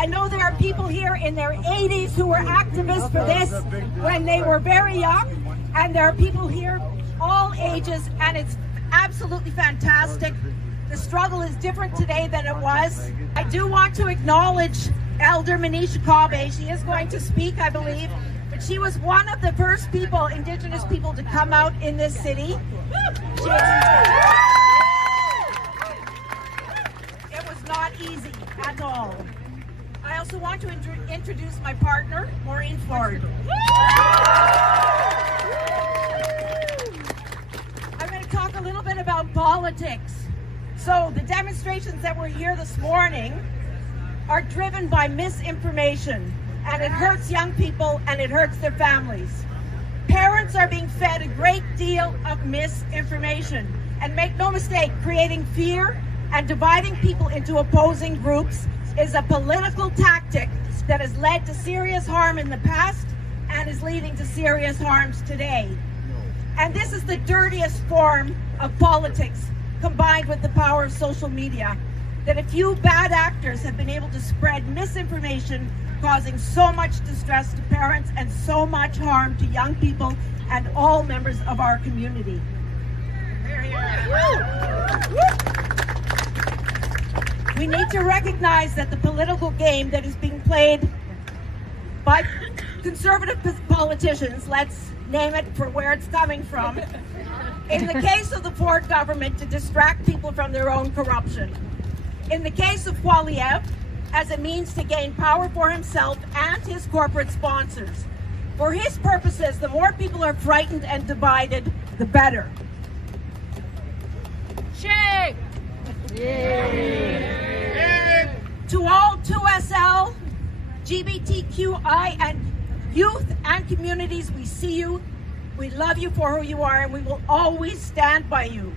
I know there are people here in their 80s who were activists for this when they were very young, and there are people here all ages, and it's absolutely fantastic. The struggle is different today than it was. I do want to acknowledge Elder Manisha Kabe. She is going to speak, I believe, but she was one of the first people, Indigenous people, to come out in this city. It was not easy at all. I also want to introduce my partner, Maureen Ford. I'm going to talk a little bit about politics. So the demonstrations that were here this morning are driven by misinformation, and it hurts young people and it hurts their families. Parents are being fed a great deal of misinformation, and make no mistake, creating fear and dividing people into opposing groups is a political tactic that has led to serious harm in the past and is leading to serious harms today. And this is the dirtiest form of politics, combined with the power of social media, that a few bad actors have been able to spread misinformation, causing so much distress to parents and so much harm to young people and all members of our community. We need to recognize that the political game that is being played by conservative politicians, let's name it for where it's coming from, in the case of the Ford government, to distract people from their own corruption. In the case of Poilievre, as a means to gain power for himself and his corporate sponsors. For his purposes, the more people are frightened and divided, the better. Shake! Yeah. To all 2SL, GBTQI, and youth and communities, we see you. We love you for who you are, and we will always stand by you.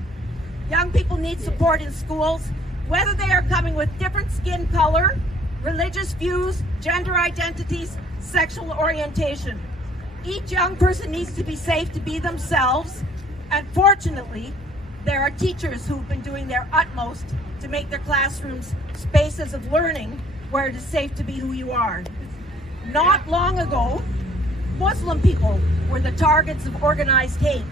Young people need support in schools, whether they are coming with different skin color, religious views, gender identities, sexual orientation. Each young person needs to be safe to be themselves, and fortunately, there are teachers who've been doing their utmost to make their classrooms spaces of learning where it is safe to be who you are. Not long ago, Muslim people were the targets of organized hate.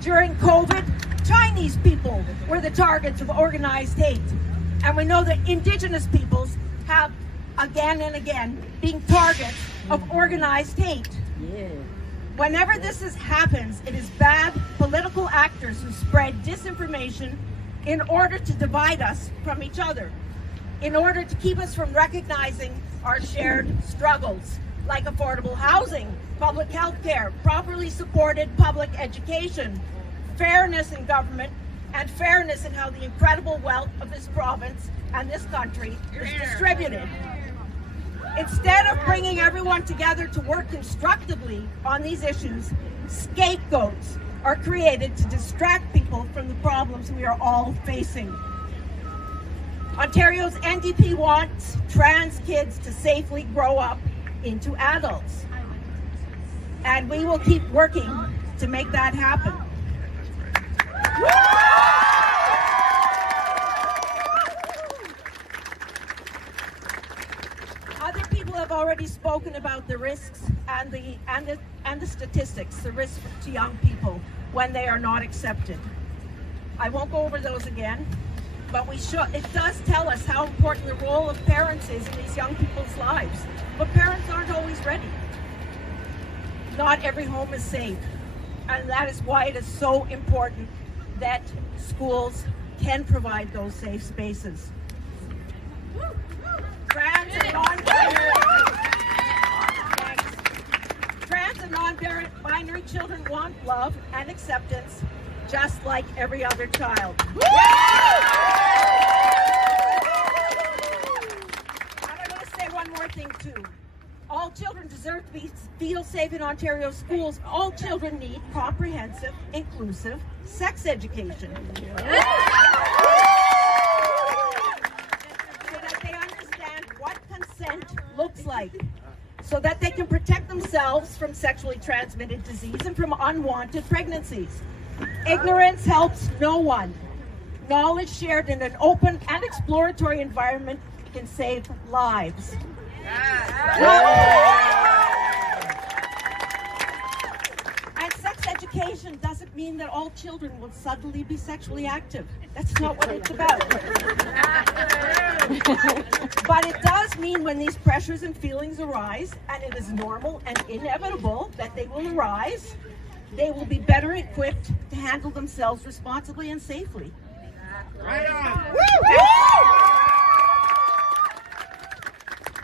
During COVID, Chinese people were the targets of organized hate. And we know that Indigenous peoples have again and again been targets of organized hate. Yeah. Whenever this happens, it is bad political actors who spread disinformation in order to divide us from each other, in order to keep us from recognizing our shared struggles, like affordable housing, public health care, properly supported public education, fairness in government, and fairness in how the incredible wealth of this province and this country is distributed. Instead of bringing everyone together to work constructively on these issues, scapegoats are created to distract people from the problems we are all facing. Ontario's NDP wants trans kids to safely grow up into adults. And we will keep working to make that happen. Other people have already spoken about the risks and the statistics, the risks to young people when they are not accepted. I won't go over those again, but it does tell us how important the role of parents is in these young people's lives. But parents aren't always ready. Not every home is safe, and that is why it is so important that schools can provide those safe spaces. Trans and non-binary children want love and acceptance just like every other child. And I want to say one more thing too. All children deserve to feel safe in Ontario schools. All children need comprehensive, inclusive sex education. So that they understand what consent looks like. So that they can protect themselves from sexually transmitted disease and from unwanted pregnancies. Ignorance helps no one. Knowledge shared in an open and exploratory environment can save lives. And sex education doesn't mean that all children will suddenly be sexually active. That's not what it's about. But it does mean when these pressures and feelings arise, and it is normal and inevitable that they will arise, they will be better equipped to handle themselves responsibly and safely. Right on.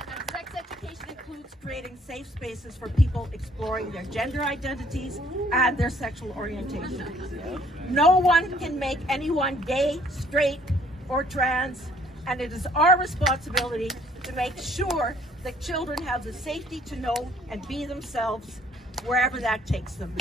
And sex education includes creating safe spaces for people exploring their gender identities and their sexual orientation. No one can make anyone gay, straight, or trans, and it is our responsibility to make sure that children have the safety to know and be themselves wherever that takes them.